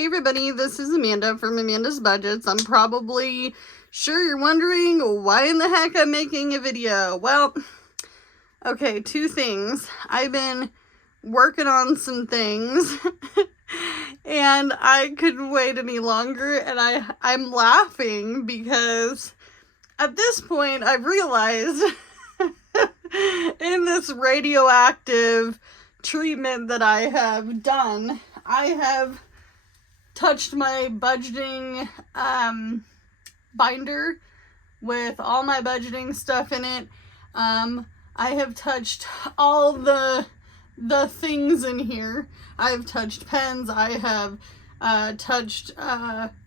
Hey everybody, this is Amanda from Amanda's Budgets. I'm probably sure you're wondering why in the heck I'm making a video. Well, okay, two things. I've been working on some things and I couldn't wait any longer, and I'm laughing because at this point I've realized in this radioactive treatment that I have done, I have touched my budgeting binder with all my budgeting stuff in it. I have touched all the things in here. I've touched pens. I have touched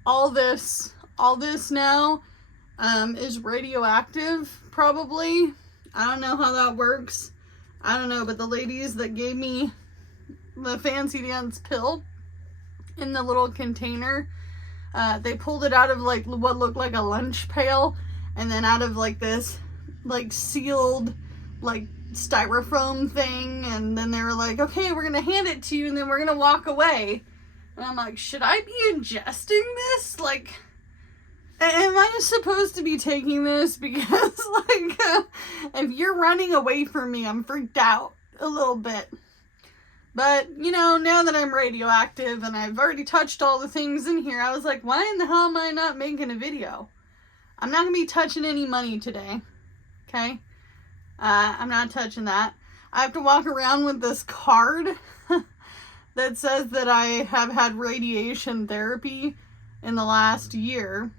all this. All this now is radioactive, probably. I don't know how that works. I don't know, but the ladies that gave me the fancy dance pill in the little container, they pulled it out of like what looked like a lunch pail, and then out of like this like sealed like styrofoam thing, and then they were like, okay, we're gonna hand it to you and then we're gonna walk away. And I'm like, should I be ingesting this? Like, am I supposed to be taking this? Because like if you're running away from me, I'm freaked out a little bit. But, you know, now that I'm radioactive and I've already touched all the things in here, I was like, why in the hell am I not making a video? I'm not going to be touching any money today. Okay? I'm not touching that. I have to walk around with this card that says that I have had radiation therapy in the last year.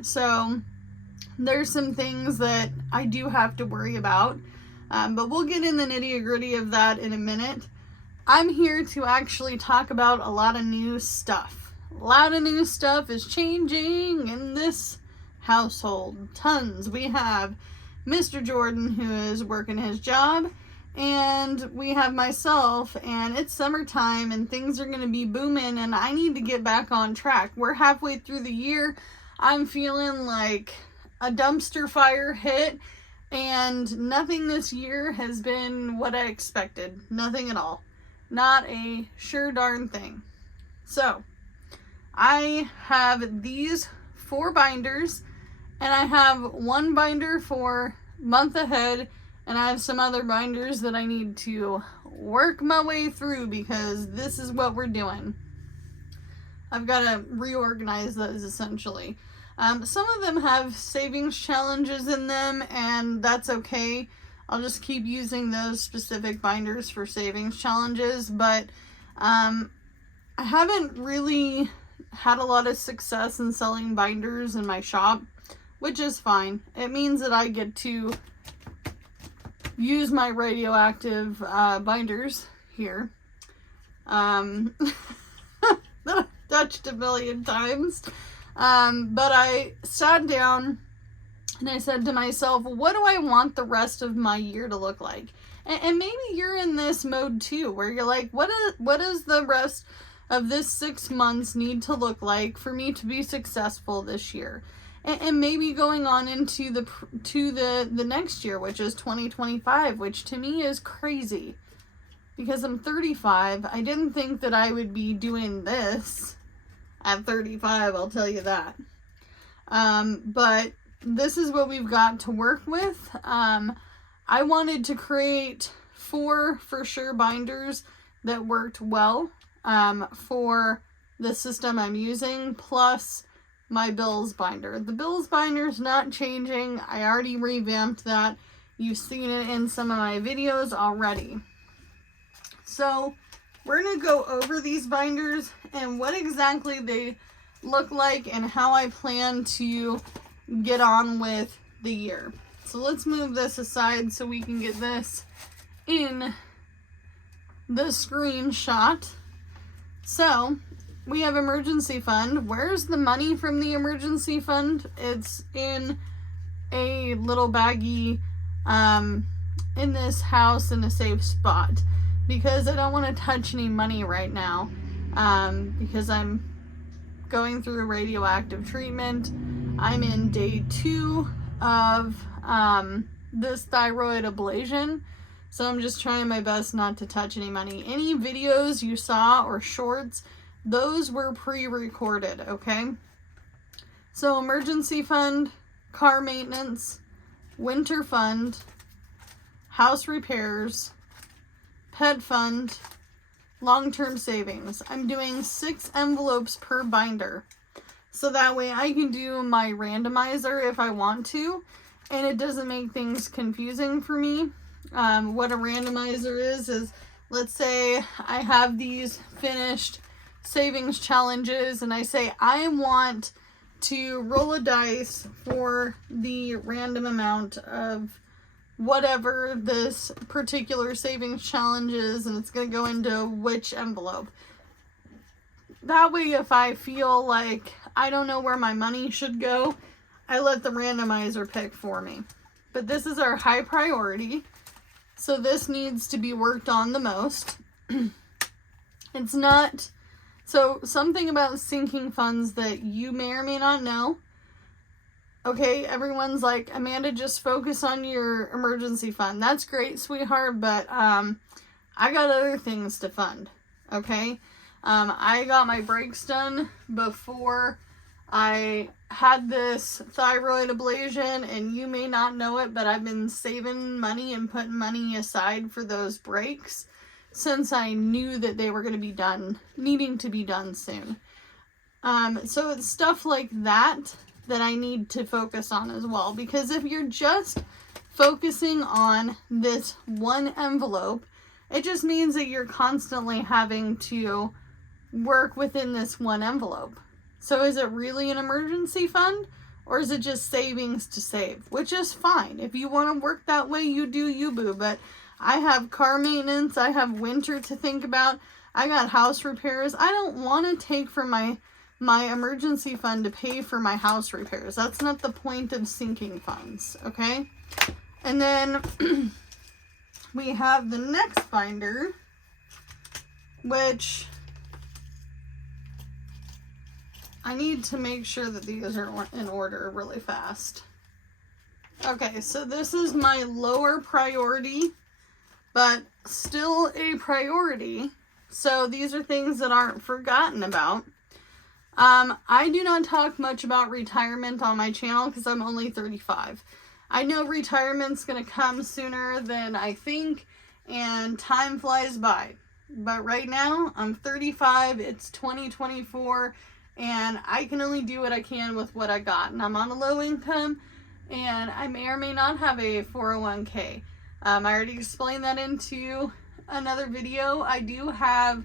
So, there's some things that I do have to worry about. But we'll get in the nitty-gritty of that in a minute. I'm here to actually talk about a lot of new stuff. A lot of new stuff is changing in this household. Tons. We have Mr. Jordan, who is working his job, and we have myself, and it's summertime and things are going to be booming, and I need to get back on track. We're halfway through the year. I'm feeling like a dumpster fire hit, and nothing this year has been what I expected. Nothing at all. Not a sure darn thing. So, I have these 4 binders, and I have one binder for month ahead, and I have some other binders that I need to work my way through because this is what we're doing. I've got to reorganize those essentially. Some of them have savings challenges in them, and that's okay. I'll just keep using those specific binders for savings challenges, but I haven't really had a lot of success in selling binders in my shop, which is fine. It means that I get to use my radioactive binders here that I've touched a million times. But I sat down and I said to myself, what do I want the rest of my year to look like? And maybe you're in this mode too, where you're like, what does the rest of this 6 months need to look like for me to be successful this year? And maybe going on into the next year, which is 2025, which to me is crazy because I'm 35. I didn't think that I would be doing this at 35, I'll tell you that. But this is what we've got to work with. I wanted to create 4 for sure binders that worked well for the system I'm using, plus my bills binder. The bills binder is not changing. I already revamped that. You've seen it in some of my videos already. So we're going to go over these binders and what exactly they look like and how I plan to get on with the year. So let's move this aside so we can get this in the screenshot. So we have emergency fund. Where's the money from the emergency fund? It's in a little baggie in this house in a safe spot because I don't want to touch any money right now because I'm going through radioactive treatment. I'm in day 2 of this thyroid ablation, so I'm just trying my best not to touch any money. Any videos you saw or shorts those were pre-recorded, okay? So emergency fund, car maintenance, winter fund, house repairs, pet fund, long-term savings. I'm doing 6 envelopes per binder. So that way I can do my randomizer if I want to, and it doesn't make things confusing for me. What a randomizer is let's say I have these finished savings challenges and I say I want to roll a dice for the random amount of whatever this particular savings challenge is, and it's going to go into which envelope. That way, if I feel like I don't know where my money should go, I let the randomizer pick for me. But this is our high priority, so this needs to be worked on the most. It's not... So, something about sinking funds that you may or may not know. Okay, everyone's like, Amanda, just focus on your emergency fund. That's great, sweetheart, but I got other things to fund, okay? I got my brakes done before I had this thyroid ablation, and you may not know it, but I've been saving money and putting money aside for those brakes since I knew that they were going to be done, needing to be done soon. So it's stuff like that I need to focus on as well, because if you're just focusing on this one envelope, it just means that you're constantly having to work within this one envelope. So is it really an emergency fund, or is it just savings to save? Which is fine. If you want to work that way, you do you, boo. But I have car maintenance, I have winter to think about, I got house repairs. I don't want to take from my emergency fund to pay for my house repairs. That's not the point of sinking funds, okay? And then we have the next binder, which I need to make sure that these are in order really fast. Okay, so this is my lower priority, but still a priority. So these are things that aren't forgotten about. I do not talk much about retirement on my channel because I'm only 35. I know retirement's going to come sooner than I think, and time flies by. But right now, I'm 35, it's 2024, and I can only do what I can with what I got. And I'm on a low income, and I may or may not have a 401k. I already explained that into another video. I do have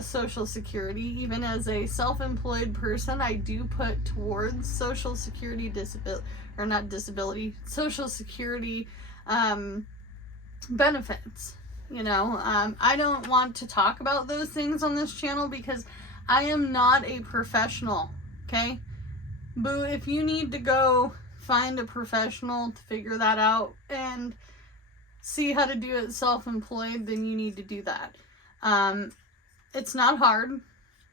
Social Security. Even as a self-employed person, I do put towards Social Security Social Security benefits. You know, I don't want to talk about those things on this channel because I am not a professional, okay? Boo, if you need to go find a professional to figure that out and see how to do it self-employed, then you need to do that. It's not hard.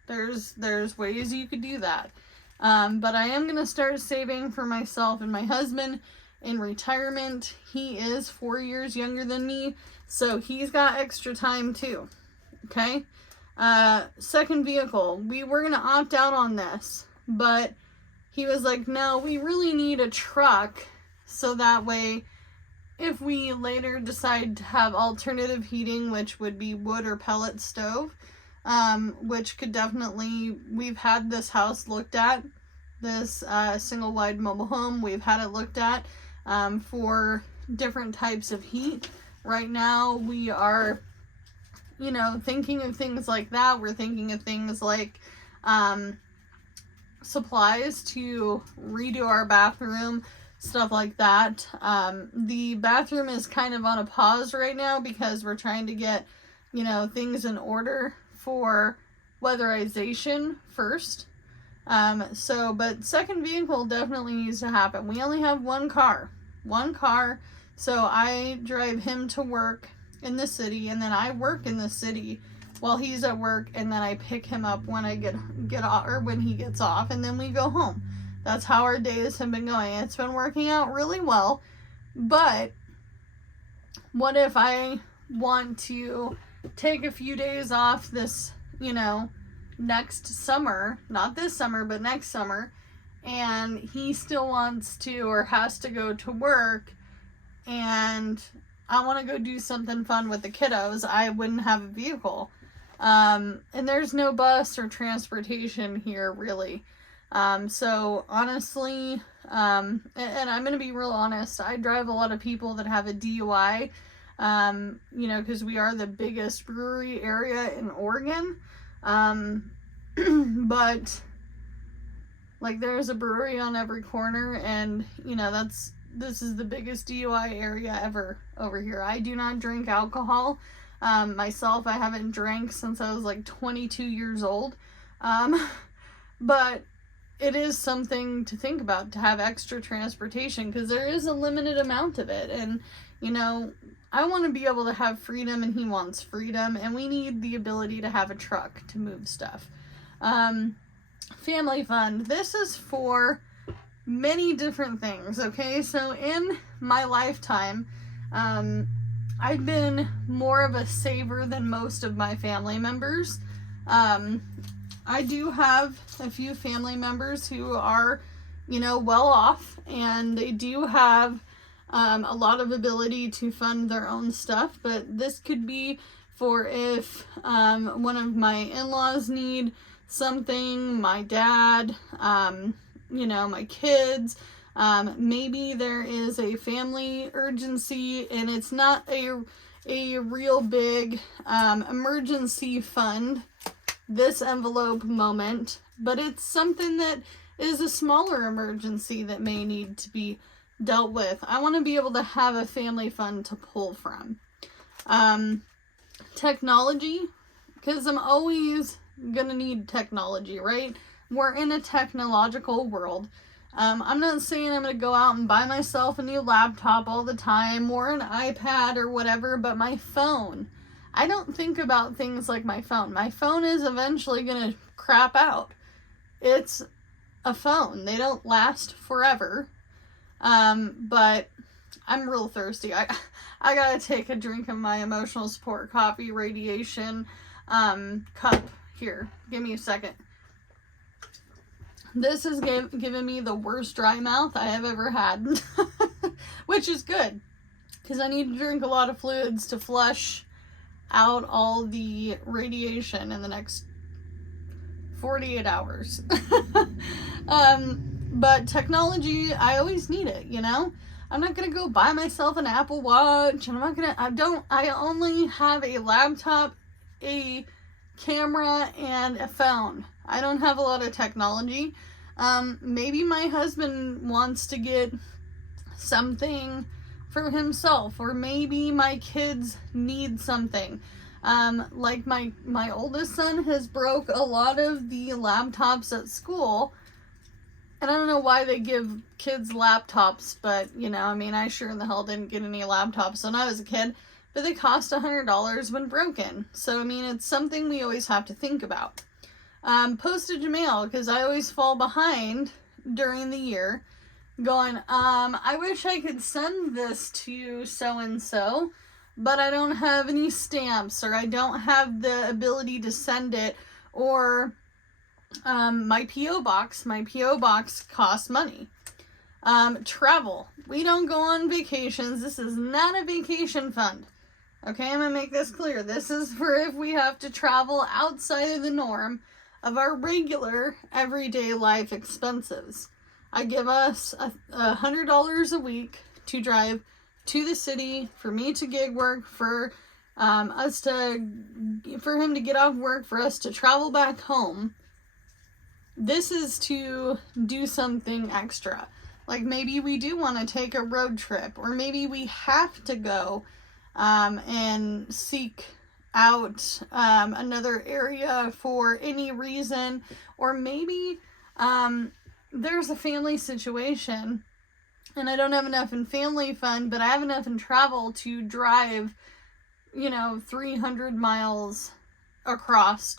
There's ways you could do that. But I am going to start saving for myself and my husband in retirement. He is 4 years younger than me, so he's got extra time too. Okay? Second vehicle. We were going to opt out on this, but he was like, no, we really need a truck, so that way if we later decide to have alternative heating, which would be wood or pellet stove, which could definitely, we've had this house looked at, this single wide mobile home, we've had it looked at for different types of heat. Right now we are, you know, thinking of things like that. We're thinking of things like supplies to redo our bathroom, stuff like that. The bathroom is kind of on a pause right now because we're trying to get, you know, things in order for weatherization first. But second vehicle definitely needs to happen. We only have one car, so I drive him to work in the city, and then I work in the city while he's at work, and then I pick him up when I get off, or when he gets off, and then we go home. That's how our days have been going. It's been working out really well. But what if I want to take a few days off this, you know, next summer, not this summer, but next summer, and he still wants to or has to go to work, and I want to go do something fun with the kiddos, I wouldn't have a vehicle. And there's no bus or transportation here, really. So honestly, and I'm going to be real honest, I drive a lot of people that have a DUI, you know, because we are the biggest brewery area in Oregon. But like there's a brewery on every corner, and you know, this is the biggest DUI area ever over here. I do not drink alcohol. Myself, I haven't drank since I was like 22 years old. But it is something to think about, to have extra transportation, because there is a limited amount of it. And, you know, I want to be able to have freedom, and he wants freedom, and we need the ability to have a truck to move stuff. Family fund. This is for many different things, okay? So in my lifetime, I've been more of a saver than most of my family members. I do have a few family members who are, you know, well off, and they do have a lot of ability to fund their own stuff, but this could be for if one of my in-laws need something, my dad, you know, my kids, maybe there is a family urgency and it's not a real big emergency fund, this envelope moment, but it's something that is a smaller emergency that may need to be dealt with. I want to be able to have a family fund to pull from. Technology, because I'm always gonna need technology, right? We're in a technological world. I'm not saying I'm gonna go out and buy myself a new laptop all the time or an iPad or whatever, but my phone, I don't think about things like my phone. My phone is eventually gonna crap out. It's a phone. They don't last forever. But I'm real thirsty. I gotta take a drink of my emotional support coffee radiation cup. Here, give me a second. This has given me the worst dry mouth I have ever had, which is good, because I need to drink a lot of fluids to flush out all the radiation in the next 48 hours. But technology, I always need it, you know? I'm not gonna go buy myself an Apple Watch, and I only have a laptop, a camera, and a phone. I don't have a lot of technology. Maybe my husband wants to get something for himself, or maybe my kids need something. Like my oldest son has broke a lot of the laptops at school, and I don't know why they give kids laptops, but you know, I mean, I sure in the hell didn't get any laptops when I was a kid, but they cost $100 when broken. So I mean, it's something we always have to think about. Postage and mail, because I always fall behind during the year going, I wish I could send this to so-and-so, but I don't have any stamps, or I don't have the ability to send it, or my P.O. box costs money. Travel. We don't go on vacations. This is not a vacation fund. Okay, I'm going to make this clear. This is for if we have to travel outside of the norm of our regular everyday life expenses. I give us $100 a week to drive to the city, for me to gig work, for him to get off work, for us to travel back home. This is to do something extra. Like maybe we do want to take a road trip, or maybe we have to go and seek out another area for any reason, or maybe there's a family situation and I don't have enough in family fund, but I have enough in travel to drive, 300 miles across,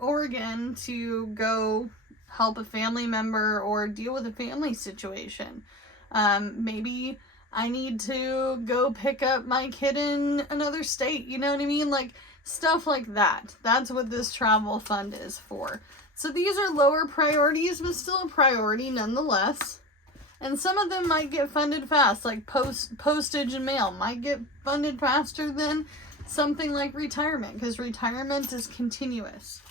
Oregon to go help a family member or deal with a family situation. Maybe I need to go pick up my kid in another state, you know what I mean? Like stuff like that. That's what this travel fund is for. So these are lower priorities, but still a priority nonetheless. And some of them might get funded fast, like postage and mail might get funded faster than something like retirement, because retirement is continuous.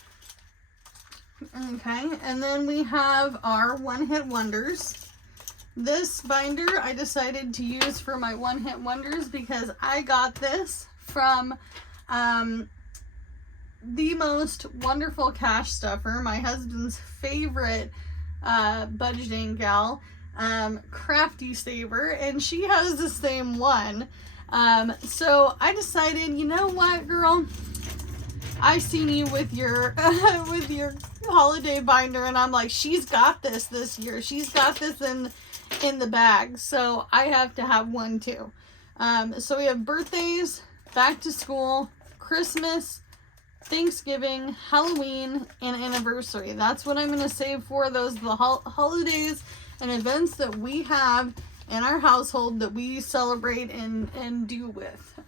Okay, and then we have our one-hit wonders. This binder I decided to use for my one-hit wonders because I got this from the most wonderful cash stuffer, my husband's favorite budgeting gal, Crafty Saver, and she has the same one. So I decided, you know what, girl? I seen you with your with your holiday binder, and I'm like, she's got this year. She's got this in the bag, so I have to have one too. So we have birthdays, back to school, Christmas, Thanksgiving, Halloween, and anniversary. That's what I'm going to save for. Those are the holidays and events that we have in our household that we celebrate and do with.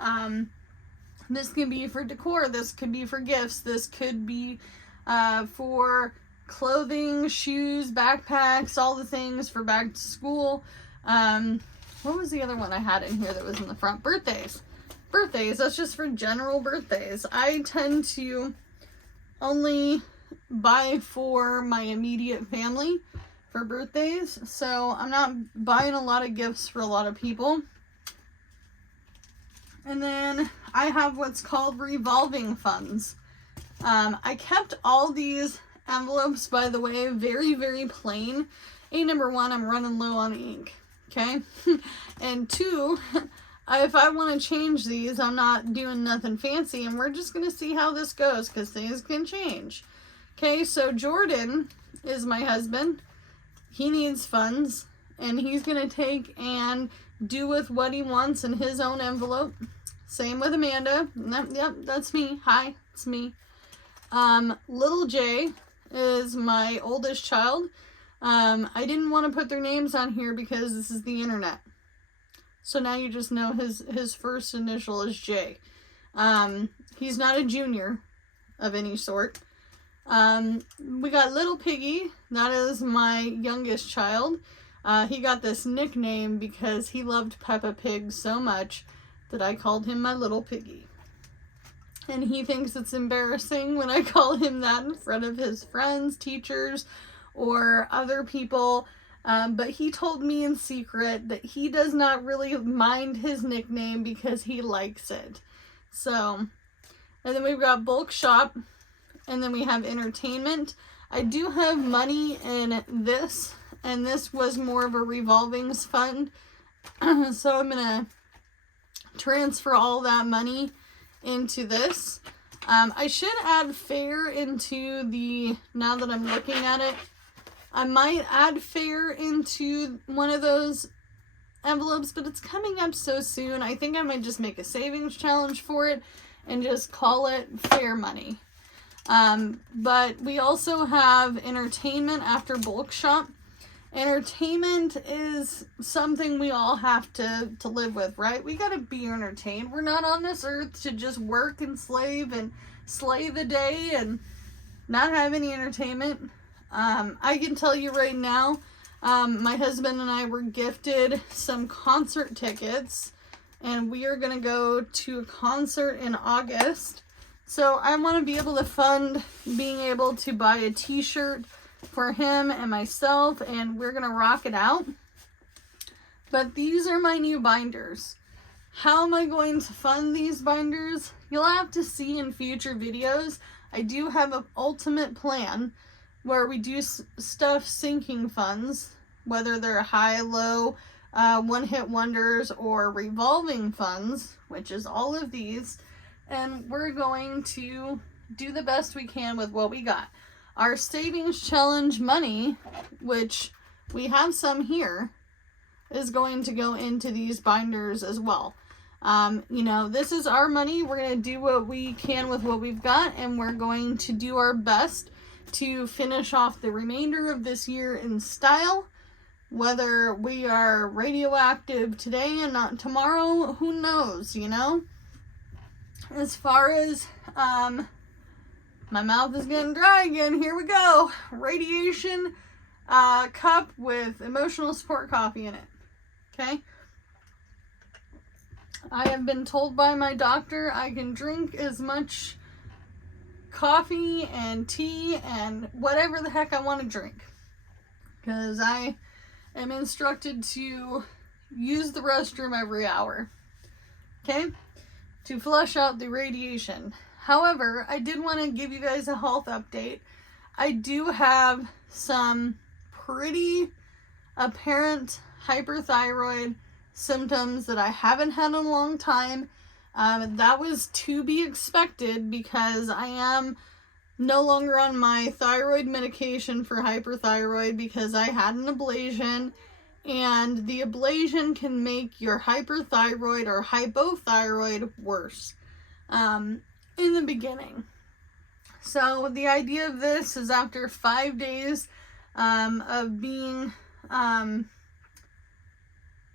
This can be for decor. This could be for gifts. This could be for clothing, shoes, backpacks, all the things for back to school. What was the other one I had in here that was in the front? Birthdays. Birthdays, that's just for general birthdays. I tend to only buy for my immediate family for birthdays, so I'm not buying a lot of gifts for a lot of people. And then I have what's called revolving funds. I kept all these envelopes, by the way, very, very plain. Number one, I'm running low on ink, okay? And two, if I want to change these, I'm not doing nothing fancy, and we're just going to see how this goes, because things can change. Okay, so Jordan is my husband. He needs funds, and he's going to take and do with what he wants in his own envelope. Same with Amanda. Yep, that's me. Hi, it's me. Little J is my oldest child. I didn't want to put their names on here because this is the internet. So now you just know his first initial is J. He's not a junior of any sort. We got Little Piggy. That is my youngest child. He got this nickname because he loved Peppa Pig so much that I called him my Little Piggy. And he thinks it's embarrassing when I call him that in front of his friends, teachers, or other people. But he told me in secret that he does not really mind his nickname because he likes it. So, and then we've got bulk shop, and then we have entertainment. I do have money in this, and this was more of a revolving fund. So I'm going to transfer all that money into this. I should add fair into the, now that I'm looking at it, I might add fair into one of those envelopes, but it's coming up so soon. I think I might just make a savings challenge for it and just call it fair money. But we also have entertainment after bulk shop. Entertainment is something we all have to live with, right? We gotta be entertained. We're not on this earth to just work and slave and slay the day and not have any entertainment. I can tell you right now, my husband and I were gifted some concert tickets, and we are going to go to a concert in August. So I want to be able to fund being able to buy a t-shirt for him and myself, and we're going to rock it out. But these are my new binders. How am I going to fund these binders? You'll have to see in future videos. I do have an ultimate plan where we do stuff sinking funds, whether they're high, low, one-hit wonders, or revolving funds, which is all of these, and we're going to do the best we can with what we got. Our savings challenge money, which we have some here, is going to go into these binders as well. You know, this is our money. We're going to do what we can with what we've got, and we're going to do our best to finish off the remainder of this year in style. Whether we are radioactive today and not tomorrow, who knows, you know? As far as, my mouth is getting dry again. Here we go. Radiation cup with emotional support coffee in it. Okay. I have been told by my doctor I can drink as much coffee and tea and whatever the heck I want to drink, because I am instructed to use the restroom every hour, okay, to flush out the radiation. However, I did want to give you guys a health update. I do have some pretty apparent hyperthyroid symptoms that I haven't had in a long time. That was to be expected because I am no longer on my thyroid medication for hyperthyroid because I had an ablation, and the ablation can make your hyperthyroid or hypothyroid worse in the beginning. So the idea of this is after 5 days of being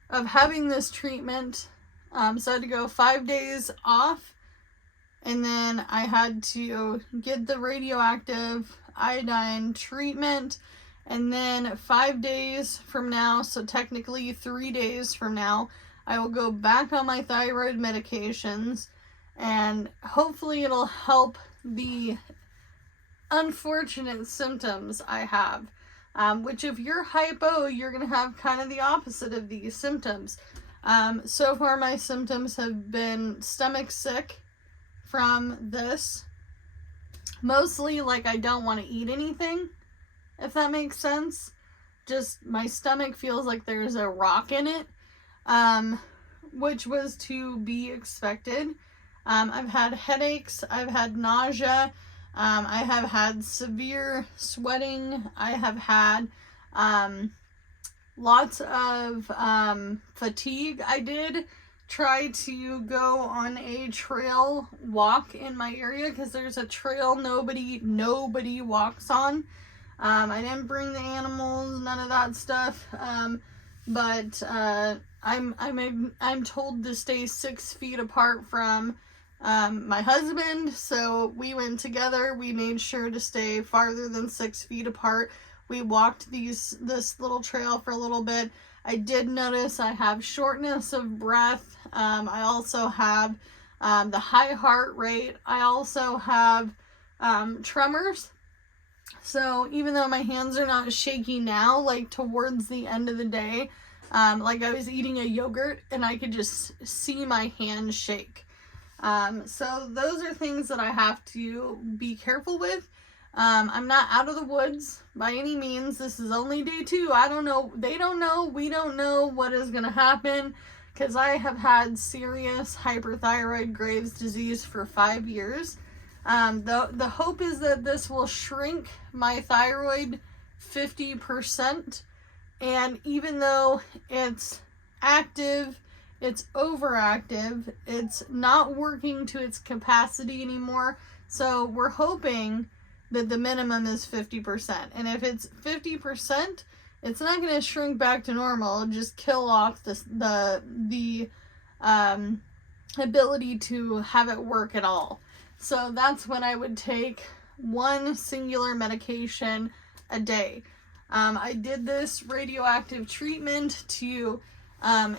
of having this treatment, so I had to go 5 days off, and then I had to get the radioactive iodine treatment, and then 5 days from now, so technically 3 days from now, I will go back on my thyroid medications, and hopefully it'll help the unfortunate symptoms I have. Which if you're hypo, you're going to have kind of the opposite of these symptoms. So far my symptoms have been stomach sick from this. Mostly like I don't want to eat anything, if that makes sense. Just my stomach feels like there's a rock in it, which was to be expected. I've had headaches, I've had nausea, I have had severe sweating. I have had lots of fatigue. I did try to go on a trail walk in my area because there's a trail nobody walks on. I didn't bring the animals, none of that stuff. But I'm told to stay 6 feet apart from my husband, so we went together. We made sure to stay farther than 6 feet apart. We walked this little trail for a little bit. I did notice I have shortness of breath. I also have the high heart rate. I also have tremors. So even though my hands are not shaky now, like towards the end of the day, like I was eating a yogurt and I could just see my hands shake. So those are things that I have to be careful with. I'm not out of the woods by any means. This is only day 2. I don't know. They don't know. We don't know what is going to happen because I have had serious hyperthyroid Graves' disease for 5 years. The hope is that this will shrink my thyroid 50%. And even though it's active, it's overactive, it's not working to its capacity anymore. So we're hoping that the minimum is 50%. And if it's 50%, it's not going to shrink back to normal. It'll just kill off the ability to have it work at all. So that's when I would take one singular medication a day. I did this radioactive treatment to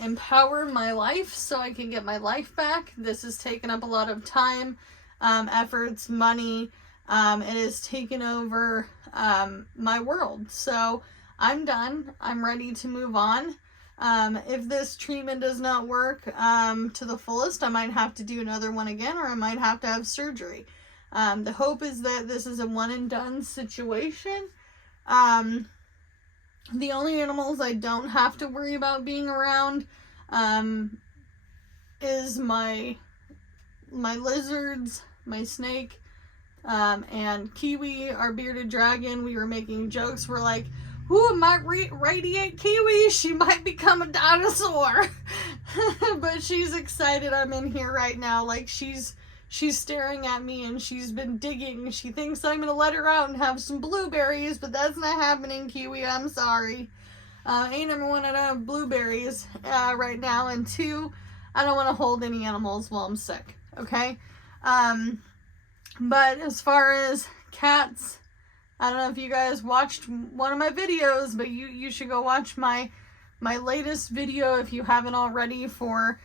empower my life so I can get my life back. This has taken up a lot of time, efforts, money. It has taken over my world. So I'm done. I'm ready to move on. If this treatment does not work to the fullest, I might have to do another one again, or I might have to have surgery. The hope is that this is a one and done situation. The only animals I don't have to worry about being around is my lizards, my snake, and Kiwi, our bearded dragon. We were making jokes. We're like, "Ooh, might radiate Kiwi. She might become a dinosaur." But she's excited I'm in here right now. Like she's staring at me and she's been digging. She thinks I'm gonna let her out and have some blueberries, but that's not happening, Kiwi. I'm sorry. Number 1, I don't have blueberries right now, and 2, I don't want to hold any animals while I'm sick. Okay. But as far as cats, I don't know if you guys watched one of my videos, but you should go watch my latest video if you haven't already for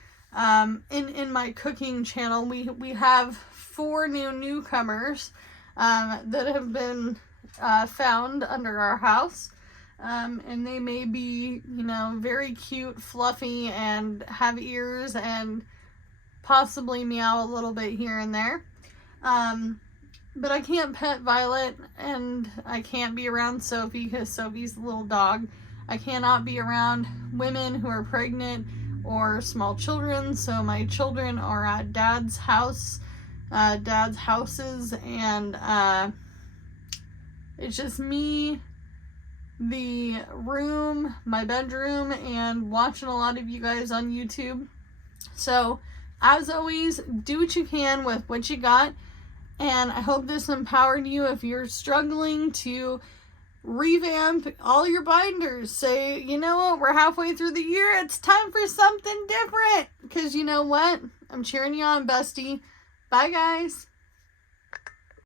in my cooking channel. We have 4 newcomers that have been found under our house. And they may be, you know, very cute, fluffy, and have ears and possibly meow a little bit here and there. But I can't pet Violet, and I can't be around Sophie because Sophie's a little dog. I cannot be around women who are pregnant or small children, so my children are at Dad's house, Dad's houses, and it's just me, the room, my bedroom, and watching a lot of you guys on YouTube. So, as always, do what you can with what you got, and I hope this empowered you if you're struggling to revamp all your binders. Say, you know what, we're halfway through the year, it's time for something different, because you know what, I'm cheering you on, bestie. Bye, guys.